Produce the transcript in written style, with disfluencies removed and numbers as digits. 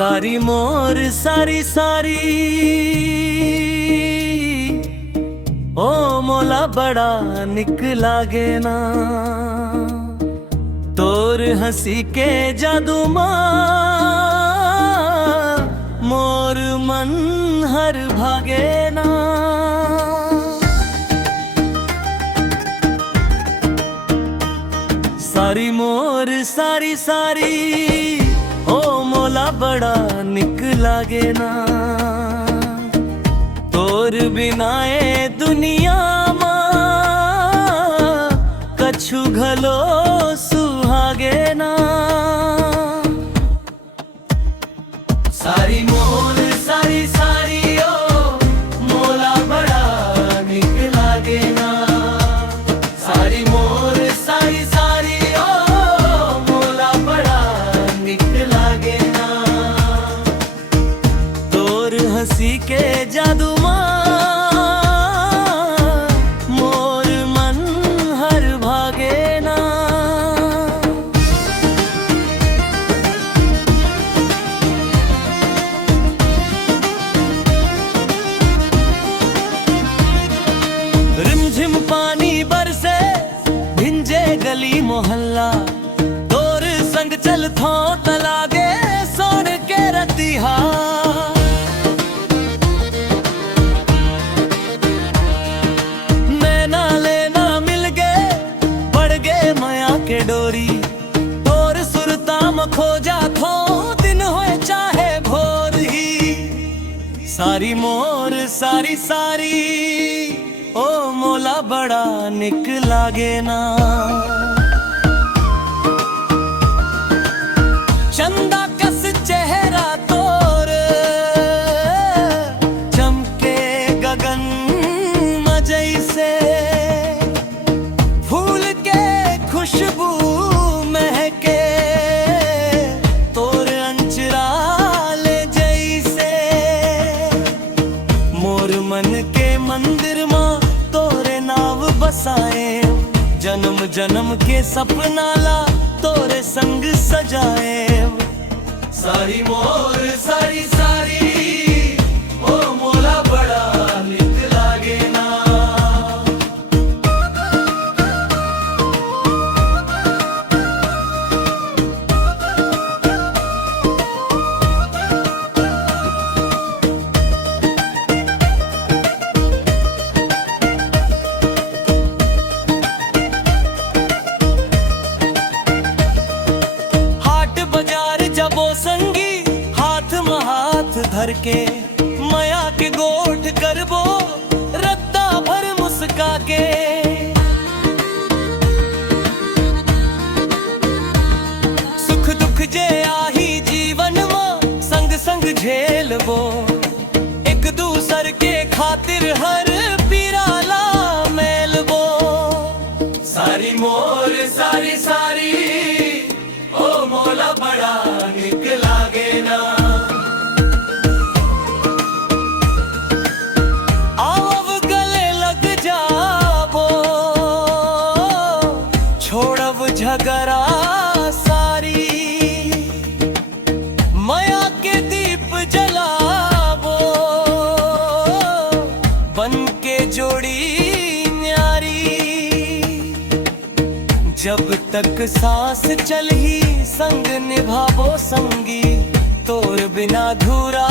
सारी मोर सारी सारी ओ मोला बड़ा निक लागे ना। तोर हंसी के जादू मां मोर मन हर भागे ना। सारी मोर सारी सारी ओ मोला बड़ा निक लागे ना। तोर बिना ए दुनिया मां कछु घलो सुहागे ना। सारी मोर सारी सारी ओ मोला बड़ा निक लागे ना। सारी मोर सारी सारी ओ मोला बड़ा निक लागे ना। तोर हंसी के जादू मां मोर मन हर भागे ना। रिमझिम पानी बरसे भिंजे गली मोहल्ला। तोर संग चल थो तलागे सोन के रतिहा। नैना लेना मिल गए बढ़ गए माया के डोरी। तोर सुरता में खो जा थो दिन होए चाहे भोर ही। सारी मोर सारी सारी ओ मोला बड़ा निक लागे ना। चंदा कस चेहरा तोर चमके गगन जैसे। फूल के खुशबू महके तोर अंचराले जैसे। मोर मन के मंदिर मां तोरे नाव बसाए। जन्म जन्म के सपना ला तोरे संग सजाए। सारी मोर सारी सारी ओ मोला बड़ा निक लागे ना। संगी हाथ में हाथ धर के माया के गोठ करबो रत्ता भर मुस्का के। सुख दुख जे आही जीवन में संग संग झेलबो। एक दूसर के खातिर हर पीराला मेलबो। सारी मोर सारी सारी ओ मोला बड़ा निक लागे ना। आवब गले लग जाबो छोड़ब झगड़ा सारी। माया के दीप जलाबो बन के जोड़ी न्यारी। जब तक सांस चलही संग निभाबो संगी। तोर बिना धूरा